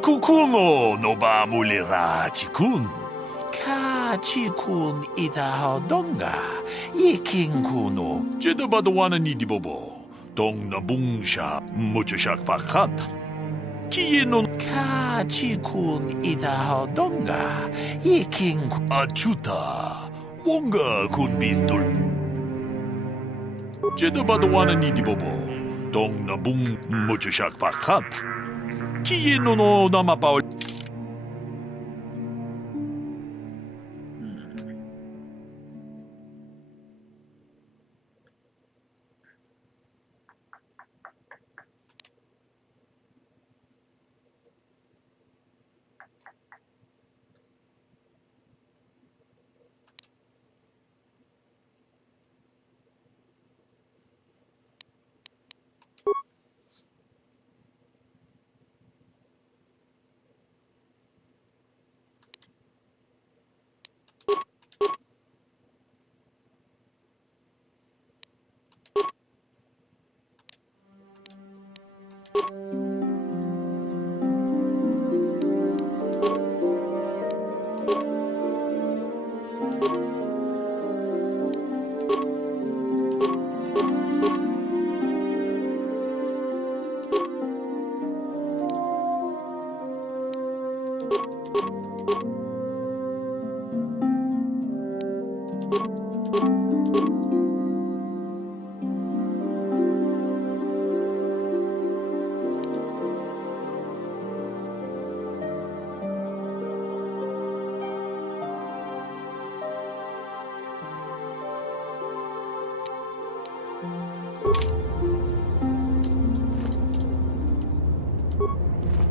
Kukuno no ba mulira chikun. Ka chikun itahodonga, yiking kuno. Jeda badawana ni dibobo. Dong na bungsha muchashak pakat. Kieno Ka chikun itahodonga, yiking achuta. Wonga kun bistul. Jeda badawana ni dibobo. Dong na bung muchashak pakat. Kieno no namapaw.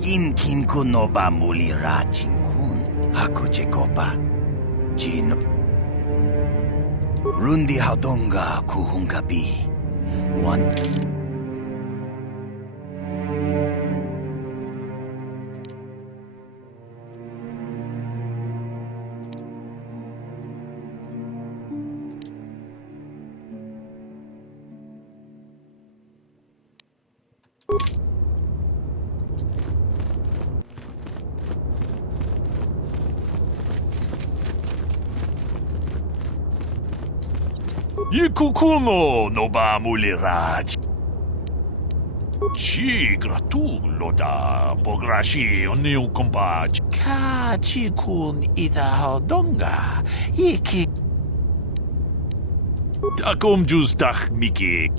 Inkin kuno ba mulira chinkun, haku chekopa. Jino. Rundi hodonga kuhungabi. One. Kukuno no ba mulira. Chi gratulo da pograshi onio compag. Ka chikun itahodonga, yiking. Takom justach miki.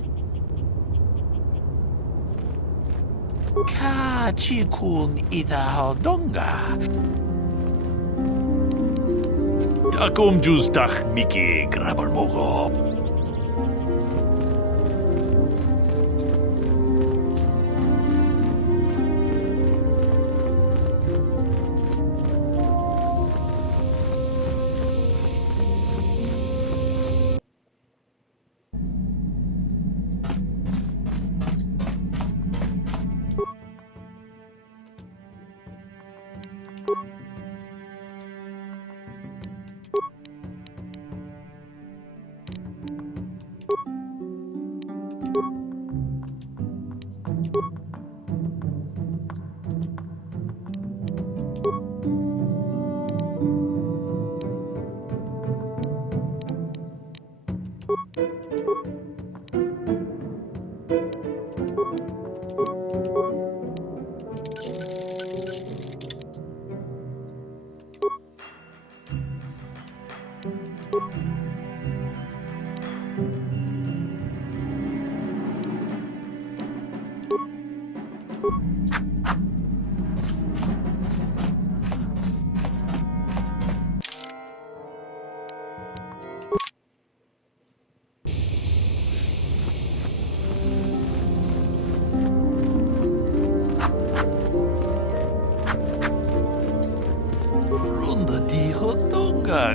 Ka chikun itahodonga. Takom justach miki grabal mogo.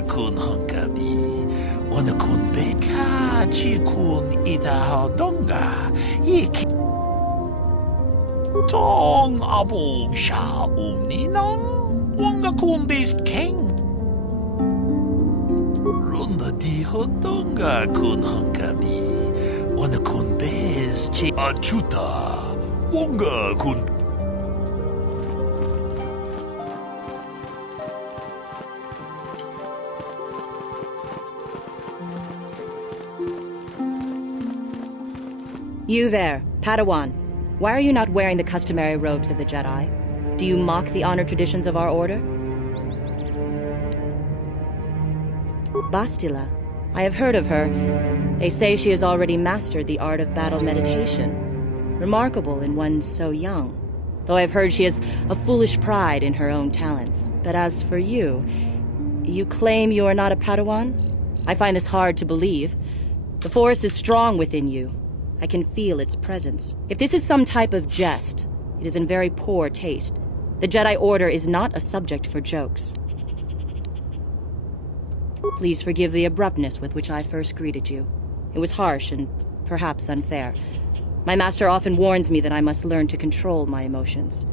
Kun hungabi, wana kun be ka chikun itahodonga, yiki. Tong abog sha umninang, wanga kun best king. Runda di hodonga kun hungabi, wana kun best chi. Achuta. Wonga kun. You there, Padawan. Why are you not wearing the customary robes of the Jedi? Do you mock the honor traditions of our order? Bastila. I have heard of her. They say she has already mastered the art of battle meditation. Remarkable in one so young. Though I've heard she has a foolish pride in her own talents. But as for you, you claim you are not a Padawan? I find this hard to believe. The Force is strong within you. I can feel its presence. If this is some type of jest, it is in very poor taste. The Jedi Order is not a subject for jokes. Please forgive the abruptness with which I first greeted you. It was harsh and perhaps unfair. My master often warns me that I must learn to control my emotions.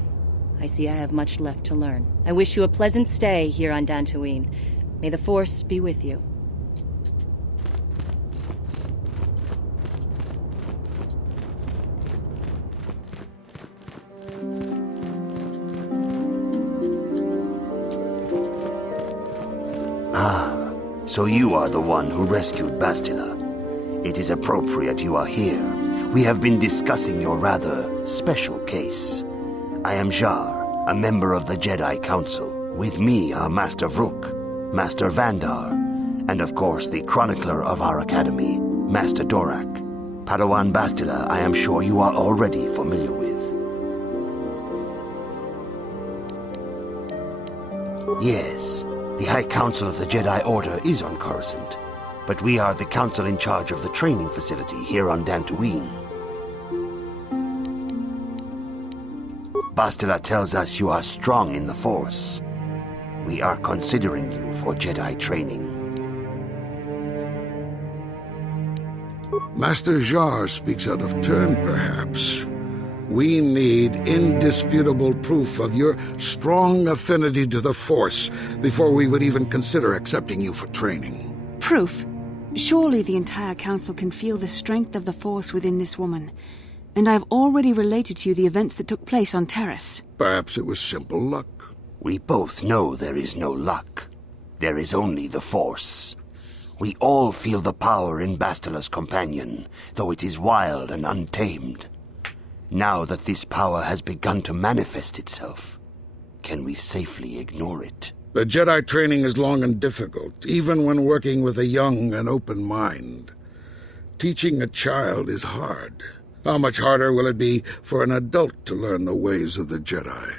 I see I have much left to learn. I wish you a pleasant stay here on Dantooine. May the Force be with you. Ah, so you are the one who rescued Bastila. It is appropriate you are here. We have been discussing your rather special case. I am Jar, a member of the Jedi Council. With me are Master Vrook, Master Vandar, and of course the chronicler of our academy, Master Dorak. Padawan Bastila, I am sure you are already familiar with. Yes, the High Council of the Jedi Order is on Coruscant, but we are the council in charge of the training facility here on Dantooine. Bastila tells us you are strong in the Force. We are considering you for Jedi training. Master Jar speaks out of turn, perhaps. We need indisputable proof of your strong affinity to the Force before we would even consider accepting you for training. Proof? Surely the entire council can feel the strength of the Force within this woman. And I've already related to you the events that took place on Terrace. Perhaps it was simple luck. We both know there is no luck. There is only the Force. We all feel the power in Bastila's companion, though it is wild and untamed. Now that this power has begun to manifest itself, can we safely ignore it? The Jedi training is long and difficult, even when working with a young and open mind. Teaching a child is hard. How much harder will it be for an adult to learn the ways of the Jedi?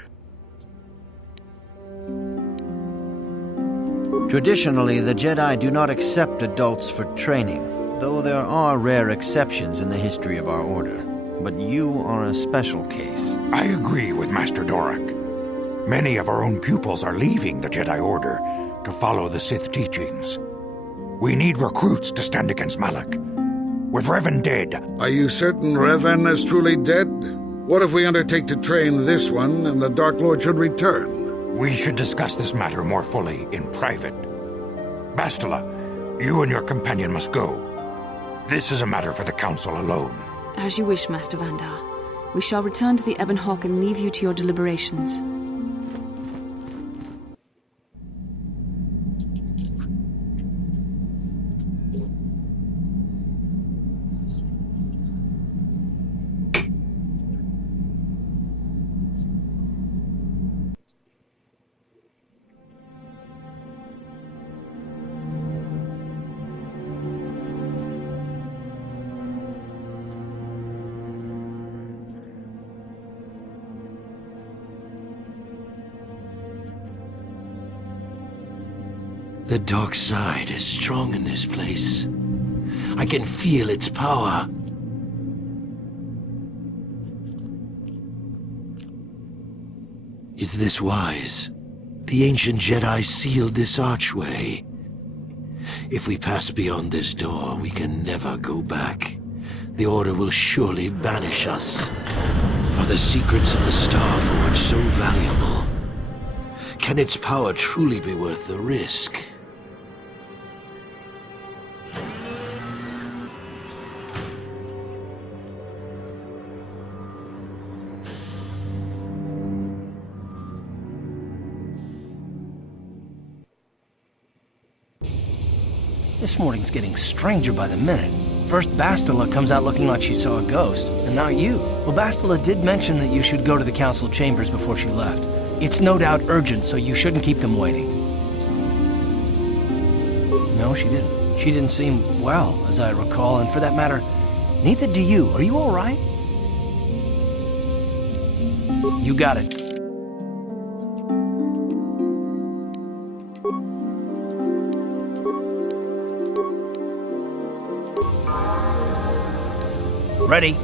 Traditionally, the Jedi do not accept adults for training, though there are rare exceptions in the history of our order. But you are a special case. I agree with Master Dorak. Many of our own pupils are leaving the Jedi Order to follow the Sith teachings. We need recruits to stand against Malak. With Revan dead... Are you certain Revan is truly dead? What if we undertake to train this one and the Dark Lord should return? We should discuss this matter more fully in private. Bastila, you and your companion must go. This is a matter for the Council alone. As you wish, Master Vandar. We shall return to the Ebon Hawk and leave you to your deliberations. The dark side is strong in this place. I can feel its power. Is this wise? The ancient Jedi sealed this archway. If we pass beyond this door, we can never go back. The Order will surely banish us. Are the secrets of the Star Forge so valuable? Can its power truly be worth the risk? This morning's getting stranger by the minute. First Bastila comes out looking like she saw a ghost, and now you. Well, Bastila did mention that you should go to the council chambers before she left. It's no doubt urgent, so you shouldn't keep them waiting. No, she didn't. She didn't seem well, as I recall, and for that matter, neither do you. Are you all right? You got it. Ready.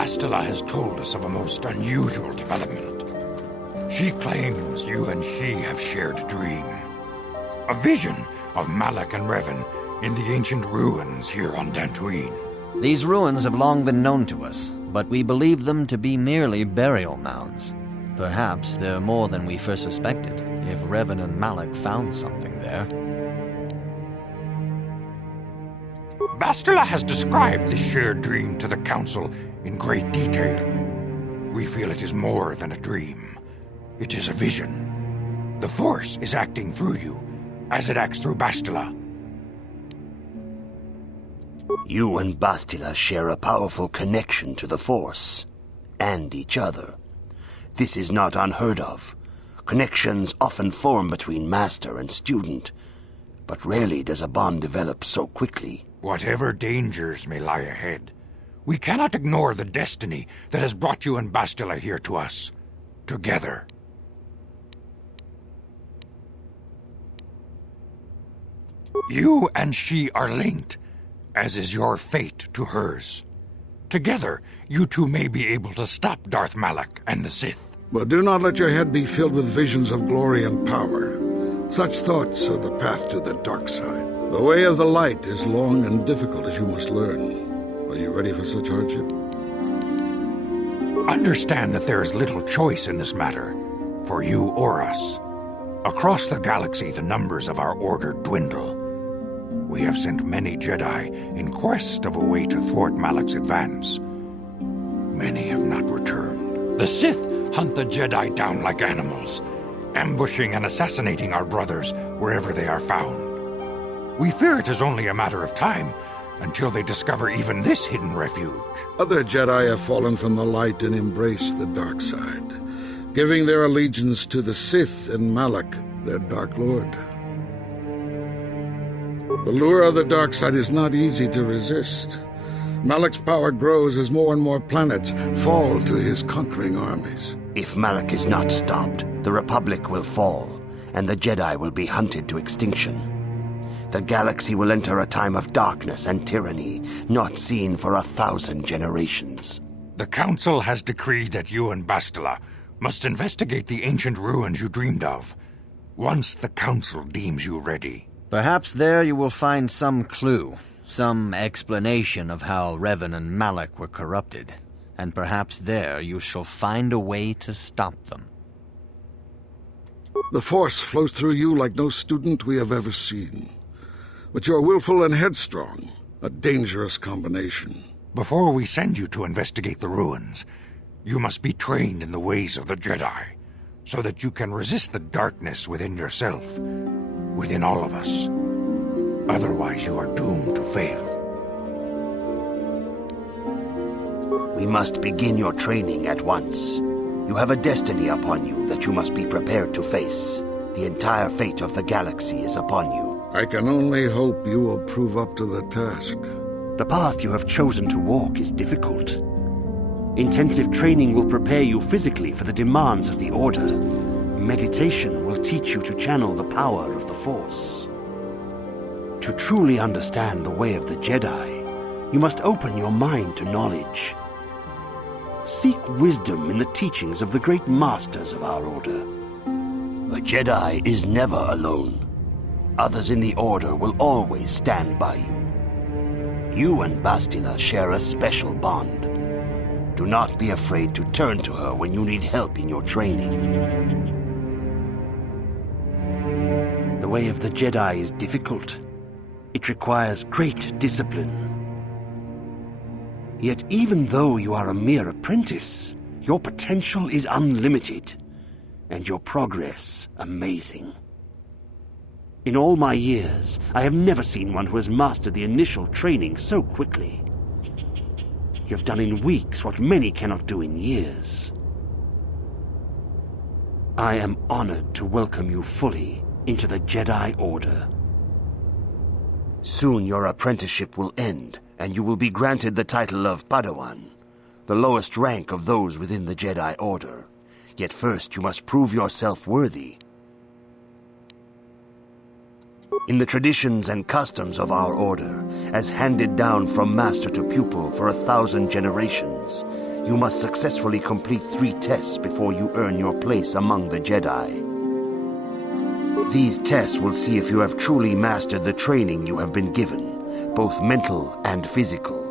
Bastila has told us of a most unusual development. She claims you and she have shared a dream. A vision of Malak and Revan in the ancient ruins here on Dantooine. These ruins have long been known to us, but we believe them to be merely burial mounds. Perhaps they're more than we first suspected, if Revan and Malak found something there. Bastila has described this shared dream to the Council in great detail. We feel it is more than a dream. It is a vision. The Force is acting through you, as it acts through Bastila. You and Bastila share a powerful connection to the Force, and each other. This is not unheard of. Connections often form between master and student, but rarely does a bond develop so quickly. Whatever dangers may lie ahead, we cannot ignore the destiny that has brought you and Bastila here to us, together. You and she are linked, as is your fate to hers. Together, you two may be able to stop Darth Malak and the Sith. But do not let your head be filled with visions of glory and power. Such thoughts are the path to the dark side. The way of the light is long and difficult, as you must learn. Are you ready for such hardship? Understand that there is little choice in this matter, for you or us. Across the galaxy, the numbers of our order dwindle. We have sent many Jedi in quest of a way to thwart Malak's advance. Many have not returned. The Sith hunt the Jedi down like animals, ambushing and assassinating our brothers wherever they are found. We fear it is only a matter of time until they discover even this hidden refuge. Other Jedi have fallen from the light and embraced the dark side, giving their allegiance to the Sith and Malak, their Dark Lord. The lure of the dark side is not easy to resist. Malak's power grows as more and more planets fall to his conquering armies. If Malak is not stopped, the Republic will fall, and the Jedi will be hunted to extinction. The galaxy will enter a time of darkness and tyranny, not seen for 1,000 generations. The Council has decreed that you and Bastila must investigate the ancient ruins you dreamed of, once the Council deems you ready. Perhaps there you will find some clue, some explanation of how Revan and Malak were corrupted, and perhaps there you shall find a way to stop them. The Force flows through you like no student we have ever seen. But you're willful and headstrong, a dangerous combination. Before we send you to investigate the ruins, you must be trained in the ways of the Jedi, so that you can resist the darkness within yourself, within all of us. Otherwise, you are doomed to fail. We must begin your training at once. You have a destiny upon you that you must be prepared to face. The entire fate of the galaxy is upon you. I can only hope you will prove up to the task. The path you have chosen to walk is difficult. Intensive training will prepare you physically for the demands of the Order. Meditation will teach you to channel the power of the Force. To truly understand the way of the Jedi, you must open your mind to knowledge. Seek wisdom in the teachings of the great masters of our Order. A Jedi is never alone. Others in the Order will always stand by you. You and Bastila share a special bond. Do not be afraid to turn to her when you need help in your training. The way of the Jedi is difficult. It requires great discipline. Yet even though you are a mere apprentice, your potential is unlimited, and your progress amazing. In all my years, I have never seen one who has mastered the initial training so quickly. You have done in weeks what many cannot do in years. I am honored to welcome you fully into the Jedi Order. Soon your apprenticeship will end, and you will be granted the title of Padawan, the lowest rank of those within the Jedi Order. Yet first you must prove yourself worthy. In the traditions and customs of our Order, as handed down from master to pupil for 1,000 generations, you must successfully complete 3 tests before you earn your place among the Jedi. These tests will see if you have truly mastered the training you have been given, both mental and physical.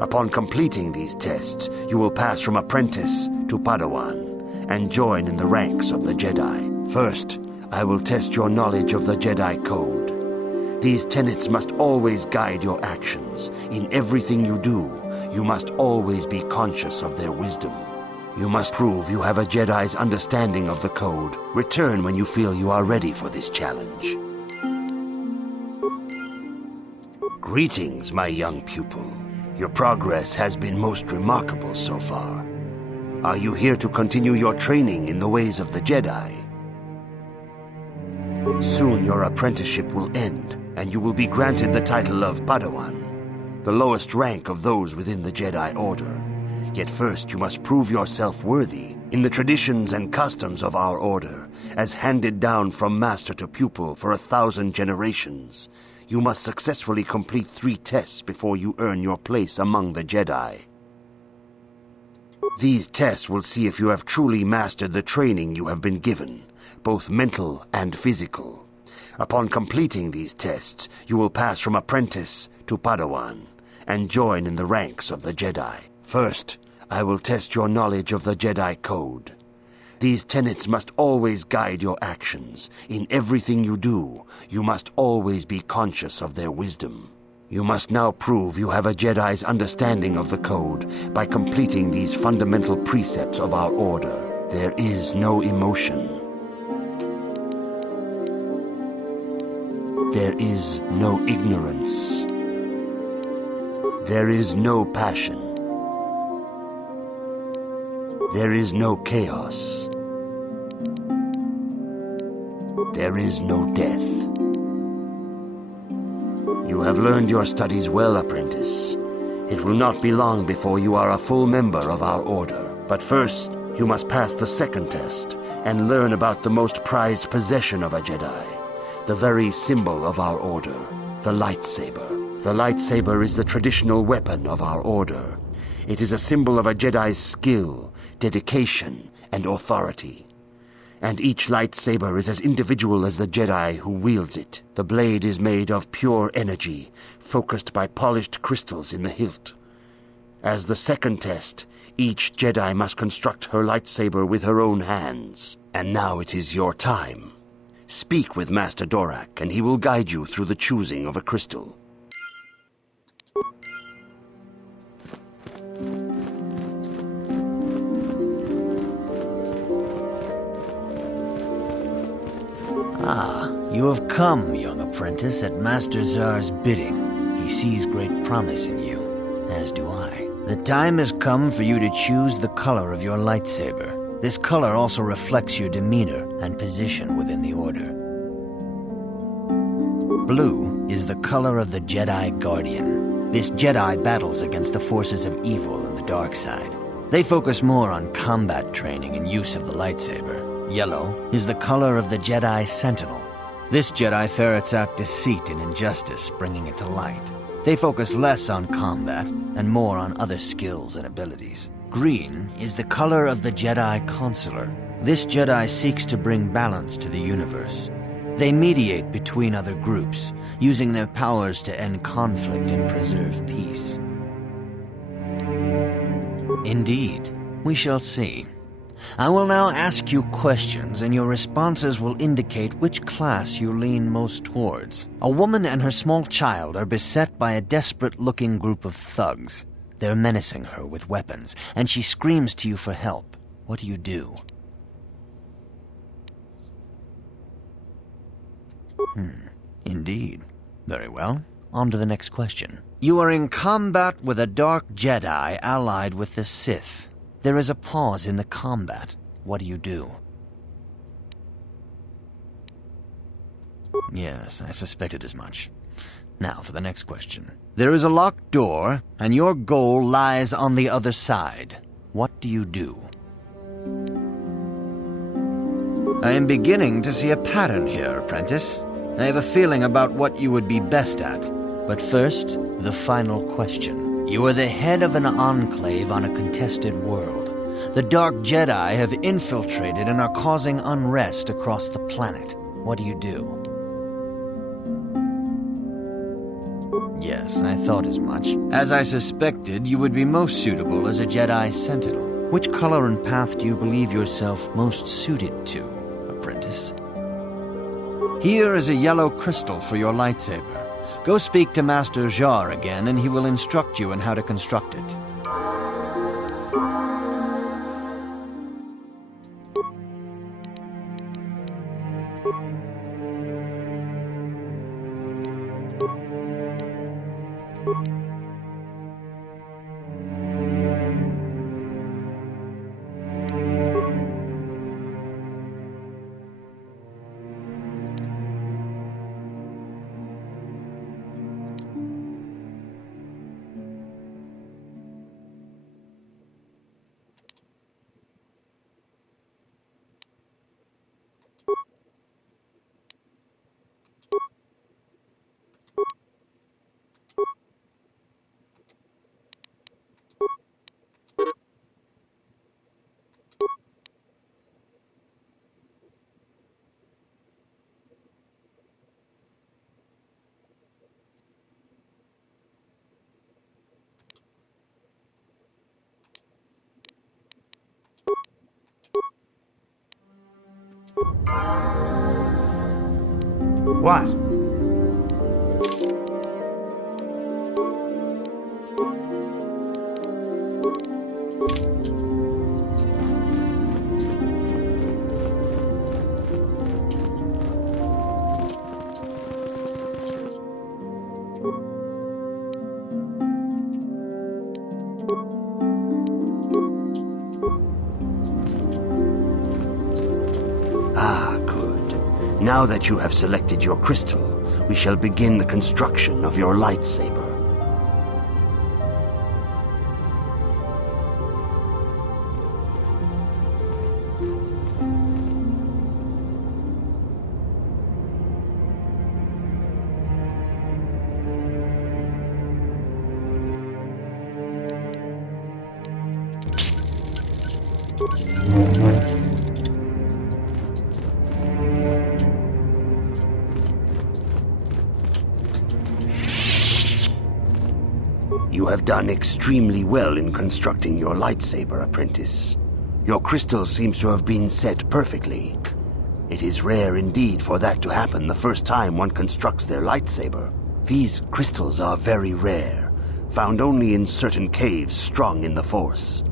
Upon completing these tests, you will pass from apprentice to Padawan and join in the ranks of the Jedi. First, I will test your knowledge of the Jedi Code. These tenets must always guide your actions. In everything you do, you must always be conscious of their wisdom. You must prove you have a Jedi's understanding of the Code. Return when you feel you are ready for this challenge. Greetings, my young pupil. Your progress has been most remarkable so far. Are you here to continue your training in the ways of the Jedi? Soon your apprenticeship will end, and you will be granted the title of Padawan, the lowest rank of those within the Jedi Order. Yet first you must prove yourself worthy. In the traditions and customs of our Order, as handed down from master to pupil for 1,000 generations, you must successfully complete 3 tests before you earn your place among the Jedi. These tests will see if you have truly mastered the training you have been given, both mental and physical. Upon completing these tests, you will pass from apprentice to Padawan and join in the ranks of the Jedi. First, I will test your knowledge of the Jedi Code. These tenets must always guide your actions. In everything you do, you must always be conscious of their wisdom. You must now prove you have a Jedi's understanding of the Code by completing these fundamental precepts of our Order. There is no emotion. There is no ignorance. There is no passion. There is no chaos. There is no death. You have learned your studies well, apprentice. It will not be long before you are a full member of our Order. But first, you must pass the second test and learn about the most prized possession of a Jedi, the very symbol of our Order, the lightsaber. The lightsaber is the traditional weapon of our Order. It is a symbol of a Jedi's skill, dedication, and authority. And each lightsaber is as individual as the Jedi who wields it. The blade is made of pure energy, focused by polished crystals in the hilt. As the second test, each Jedi must construct her lightsaber with her own hands. And now it is your time. Speak with Master Dorak, and he will guide you through the choosing of a crystal. You have come, young apprentice, at Master Zar's bidding. He sees great promise in you, as do I. The time has come for you to choose the color of your lightsaber. This color also reflects your demeanor and position within the Order. Blue is the color of the Jedi Guardian. This Jedi battles against the forces of evil and the dark side. They focus more on combat training and use of the lightsaber. Yellow is the color of the Jedi Sentinel. This Jedi ferrets out deceit and injustice, bringing it to light. They focus less on combat and more on other skills and abilities. Green is the color of the Jedi Consular. This Jedi seeks to bring balance to the universe. They mediate between other groups, using their powers to end conflict and preserve peace. Indeed, we shall see. I will now ask you questions, and your responses will indicate which class you lean most towards. A woman and her small child are beset by a desperate-looking group of thugs. They're menacing her with weapons, and she screams to you for help. What do you do? Indeed. Very well. On to the next question. You are in combat with a dark Jedi allied with the Sith. There is a pause in the combat. What do you do? Yes, I suspected as much. Now for the next question. There is a locked door, and your goal lies on the other side. What do you do? I am beginning to see a pattern here, apprentice. I have a feeling about what you would be best at. But first, the final question. You are the head of an enclave on a contested world. The Dark Jedi have infiltrated and are causing unrest across the planet. What do you do? Yes, I thought as much. As I suspected, you would be most suitable as a Jedi Sentinel. Which color and path do you believe yourself most suited to, apprentice? Here is a yellow crystal for your lightsaber. Go speak to Master Jar again, and he will instruct you in how to construct it. What? Good. Now that you have selected your crystal, we shall begin the construction of your lightsaber. You have done extremely well in constructing your lightsaber, apprentice. Your crystal seems to have been set perfectly. It is rare indeed for that to happen the first time one constructs their lightsaber. These crystals are very rare, found only in certain caves strong in the Force.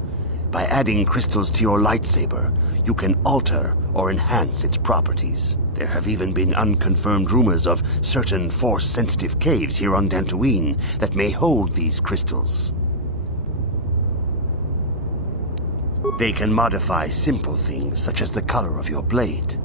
By adding crystals to your lightsaber, you can alter or enhance its properties. There have even been unconfirmed rumors of certain Force-sensitive caves here on Dantooine that may hold these crystals. They can modify simple things such as the color of your blade,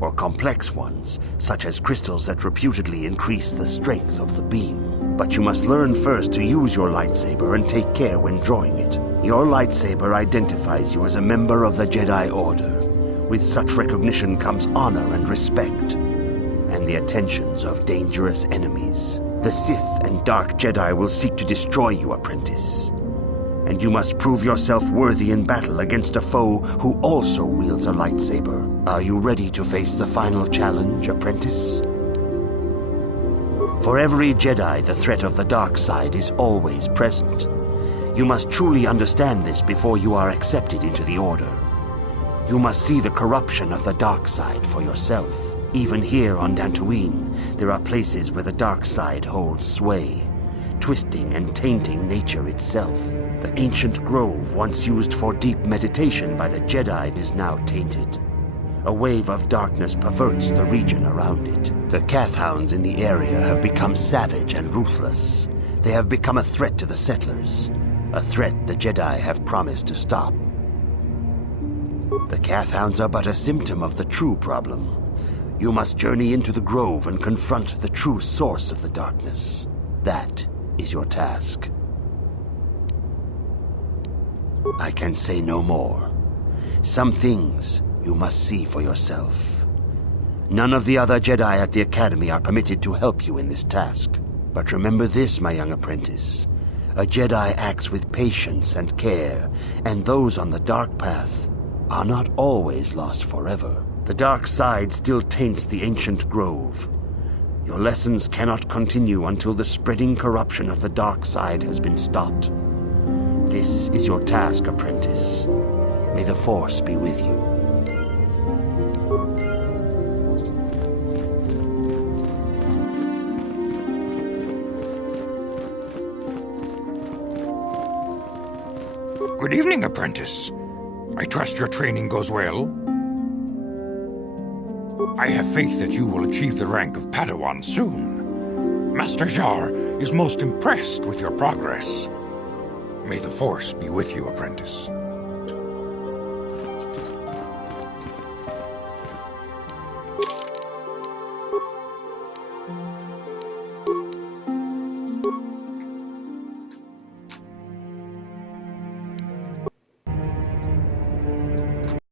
or complex ones such as crystals that reputedly increase the strength of the beam. But you must learn first to use your lightsaber and take care when drawing it. Your lightsaber identifies you as a member of the Jedi Order. With such recognition comes honor and respect, and the attentions of dangerous enemies. The Sith and Dark Jedi will seek to destroy you, apprentice. And you must prove yourself worthy in battle against a foe who also wields a lightsaber. Are you ready to face the final challenge, apprentice? For every Jedi, the threat of the dark side is always present. You must truly understand this before you are accepted into the Order. You must see the corruption of the dark side for yourself. Even here on Dantooine, there are places where the dark side holds sway, twisting and tainting nature itself. The ancient grove, once used for deep meditation by the Jedi, is now tainted. A wave of darkness perverts the region around it. The Kathhounds in the area have become savage and ruthless. They have become a threat to the settlers, a threat the Jedi have promised to stop. The Kathhounds are but a symptom of the true problem. You must journey into the grove and confront the true source of the darkness. That is your task. I can say no more. Some things you must see for yourself. None of the other Jedi at the Academy are permitted to help you in this task. But remember this, my young apprentice. A Jedi acts with patience and care, and those on the dark path are not always lost forever. The dark side still taints the ancient grove. Your lessons cannot continue until the spreading corruption of the dark side has been stopped. This is your task, apprentice. May the Force be with you. Good evening, apprentice. I trust your training goes well. I have faith that you will achieve the rank of Padawan soon. Master Jar is most impressed with your progress. May the Force be with you, apprentice.